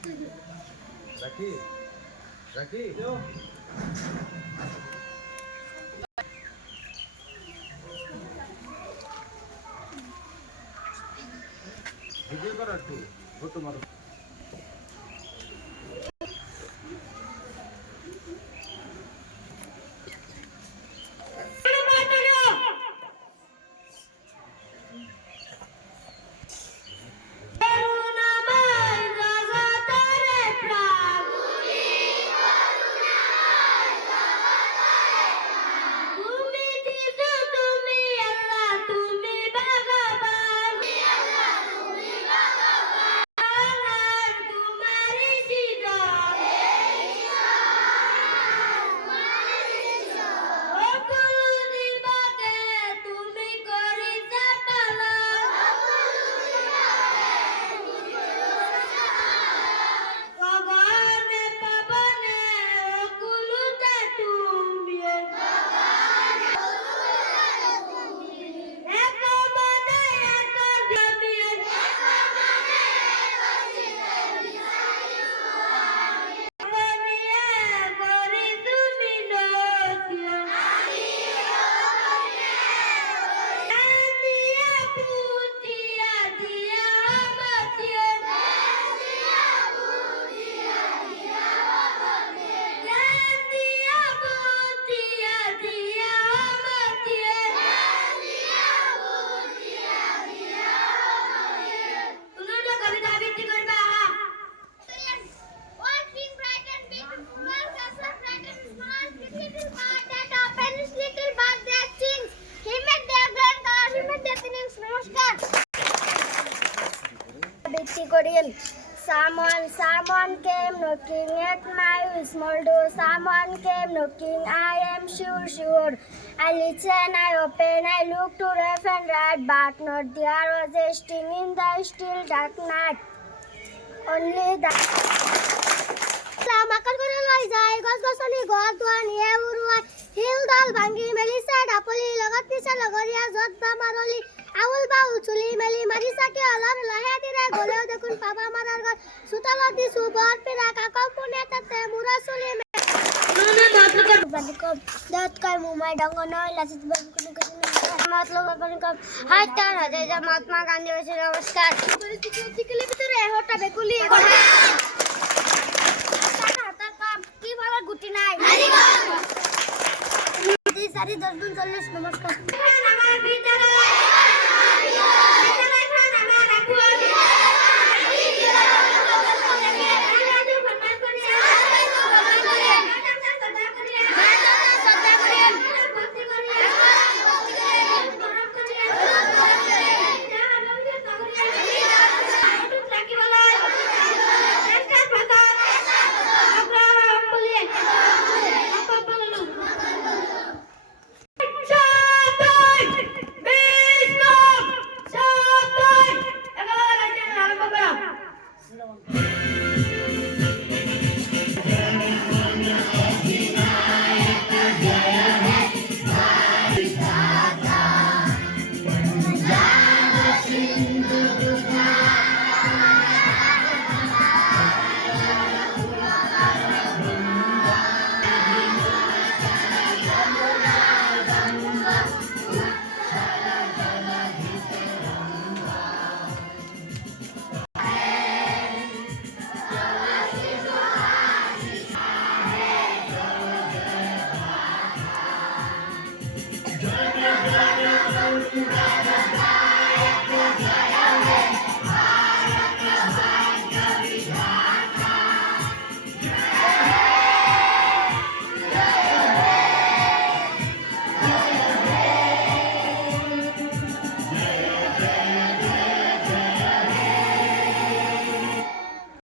রাখি রাখি ভিডিও করা একটু ফটো মারো Korean. Someone came knocking at my small door. Someone came knocking, I am sure. I listen, I open, I look to left and right, but not there was a sting in the still dark night. Only the Makar করে লই যায় গছ গছনি গছ দুয়ানিয়ে উৰুৱাই hill ডাল ভাঙি মেলিছে ডাপলি লগত পিছে লগৰীয়া যত বা মাৰলি আউল বাউল চুলি মেলি মাৰি চাকে অলপ লাহে দিৰে গলেও দেখোন পাবা মাৰাৰ গছ চোতালত দিছো বৰ পিৰা কাকো পোনে তাতে মুৰা চুলি দাঁত কাই মুমাই ডাঙৰ নহয় লাচিত বৰফুকনে কৈছে মতলব কম হাই তাৰ হাজে যা মহাত্মা গান্ধী হৈছে নমস্কাৰ পৰিস্থিতিৰ ভিতৰে এহটা বেকুলি গুটি নাই সারি 10 গুণ 40 নমস্কার